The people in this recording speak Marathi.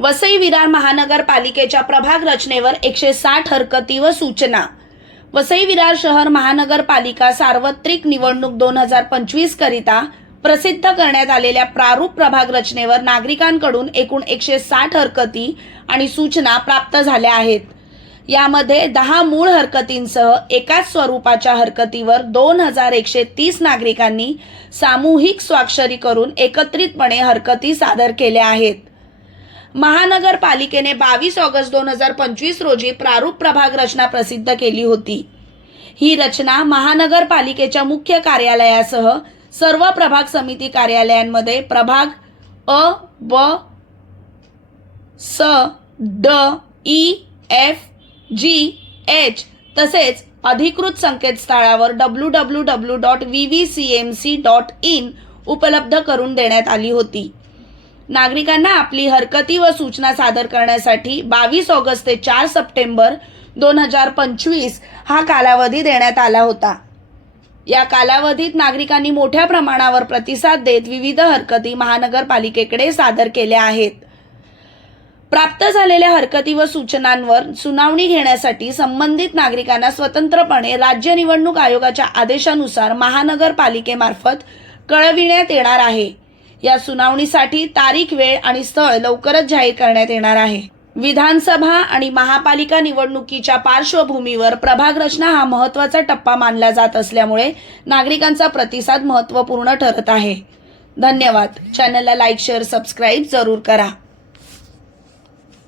वसई विरार महानगरपालिकेच्या प्रभाग रचनेवर एकशे साठ हरकती व सूचना. वसई विरार शहर महानगरपालिका सार्वत्रिक निवडणूक दोन हजार पंचवीस करिता प्रसिद्ध करण्यात आलेल्या प्रारूप प्रभाग रचनेवर नागरिकांकडून एकूण एकशे साठ हरकती आणि सूचना प्राप्त झाल्या आहेत. यामध्ये दहा मूळ हरकतींसह एकाच स्वरूपाच्या हरकतीवर दोन हजार एकशे तीस नागरिकांनी सामूहिक स्वाक्षरी करून एकत्रितपणे हरकती सादर केल्या आहेत. महानगरपालिकेने बावीस ऑगस्ट दोन हजार पंचवीस रोजी प्रारूप प्रभाग रचना प्रसिद्ध केली होती. ही रचना महानगरपालिकेच्या मुख्य कार्यालयासह सर्व प्रभाग समिती कार्यालयांमध्ये प्रभाग अ ब स ड ई एफ जी एच तसेच अधिकृत संकेतस्थळावर W W W dot V V C M C dot in उपलब्ध करून देण्यात आली होती. नागरिकांना आपली हरकती व सूचना सादर करण्यासाठी बावीस ऑगस्ट ते चार सप्टेंबर दोन हजार पंचवीस हा कालावधी देण्यात आला होता. या कालावधीत नागरिकांनी मोठ्या प्रमाणावर प्रतिसाद देत विविध हरकती महानगरपालिकेकडे सादर केल्या आहेत. प्राप्त झालेल्या हरकती व सूचनांवर सुनावणी घेण्यासाठी संबंधित नागरिकांना स्वतंत्रपणे राज्य निवडणूक आयोगाच्या आदेशानुसार महानगरपालिकेमार्फत कळविण्यात येणार आहे. या सुनावणीसाठी तारीख वेळ आणि स्थळ लवकरच जाहीर करण्यात येणार आहे. विधानसभा आणि महापालिका निवडणुकीच्या पार्श्वभूमीवर प्रभाग रचना हा महत्त्वाचा टप्पा मानला जात असल्यामुळे नागरिकांचा प्रतिसाद महत्त्वपूर्ण ठरत आहे. धन्यवाद. चॅनलला लाईक शेअर सबस्क्राईब जरूर करा.